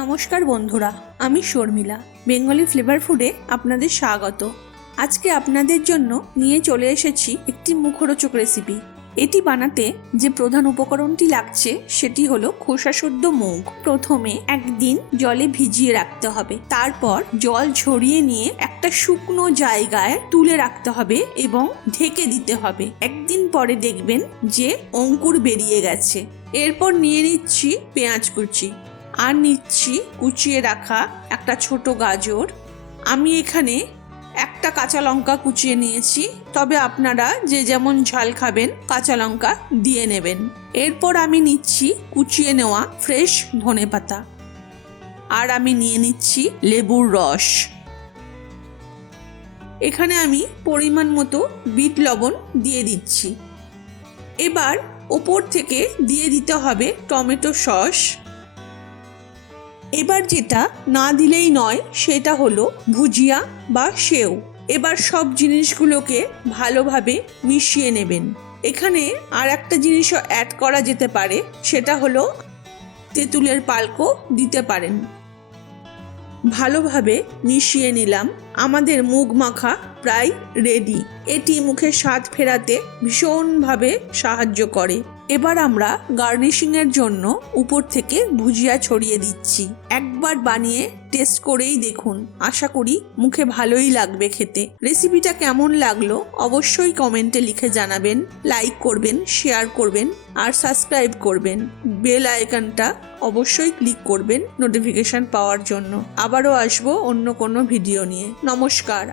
নমস্কার বন্ধুরা, আমি শর্মিলা। বেঙ্গলি ফ্লেভার ফুডে আপনাদের স্বাগত। আজকে আপনাদের জন্য নিয়ে চলে এসেছি একটি মুখরোচক রেসিপি। এটি বানাতে যে প্রধান উপকরণটি লাগছে সেটি হলো খোসাসুদ্ধ মুগ। প্রথমে একদিন জলে ভিজিয়ে রাখতে হবে, তারপর জল ঝরিয়ে নিয়ে একটা শুকনো জায়গায় তুলে রাখতে হবে এবং ঢেকে দিতে হবে। একদিন পরে দেখবেন যে অঙ্কুর বেরিয়ে গেছে। এরপর নিয়ে নিচ্ছি পেঁয়াজ কুচি, আর নিচ্ছি কুচিয়ে রাখা একটা ছোট গাজর। আমি এখানে একটা কাঁচা লঙ্কা কুচিয়ে নিয়েছি, তবে আপনারা যে যেমন ঝাল খাবেন কাঁচা লঙ্কা দিয়ে নেবেন। এরপর আমি নিচ্ছি কুচিয়ে নেওয়া ফ্রেশ ধনেপাতা, আর আমি নিয়ে নিচ্ছি লেবুর রস। এখানে আমি পরিমাণ মতো বিট লবণ দিয়ে দিচ্ছি। এবার ওপর থেকে দিয়ে দিতে হবে টমেটো সস। এবার যেটা না দিলেই নয় সেটা হলো ভুজিয়া বা সেও। এবার সব জিনিসগুলোকে ভালোভাবে মিশিয়ে নেবেন। এখানে আর একটা জিনিসও অ্যাড করা যেতে পারে, সেটা হলো তেঁতুলের পাল্পও দিতে পারেন। ভালোভাবে মিশিয়ে নিলাম। আমাদের মুগ মাখা প্রায় রেডি। এটি মুখে স্বাদ ফেরাতে ভীষণভাবে সাহায্য করে। এবার আমরা গার্নিশিংয়ের জন্য উপর থেকে ভুজিয়া ছড়িয়ে দিচ্ছি। একবার বানিয়ে টেস্ট করেই দেখুন, আশা করি মুখে ভালোই লাগবে খেতে। রেসিপিটা কেমন লাগলো অবশ্যই কমেন্টে লিখে জানাবেন। লাইক করবেন, শেয়ার করবেন আর সাবস্ক্রাইব করবেন। বেল আইকনটা অবশ্যই ক্লিক করবেন নোটিফিকেশন পাওয়ার জন্য। আবারও আসবো অন্য কোনো ভিডিও নিয়ে। নমস্কার।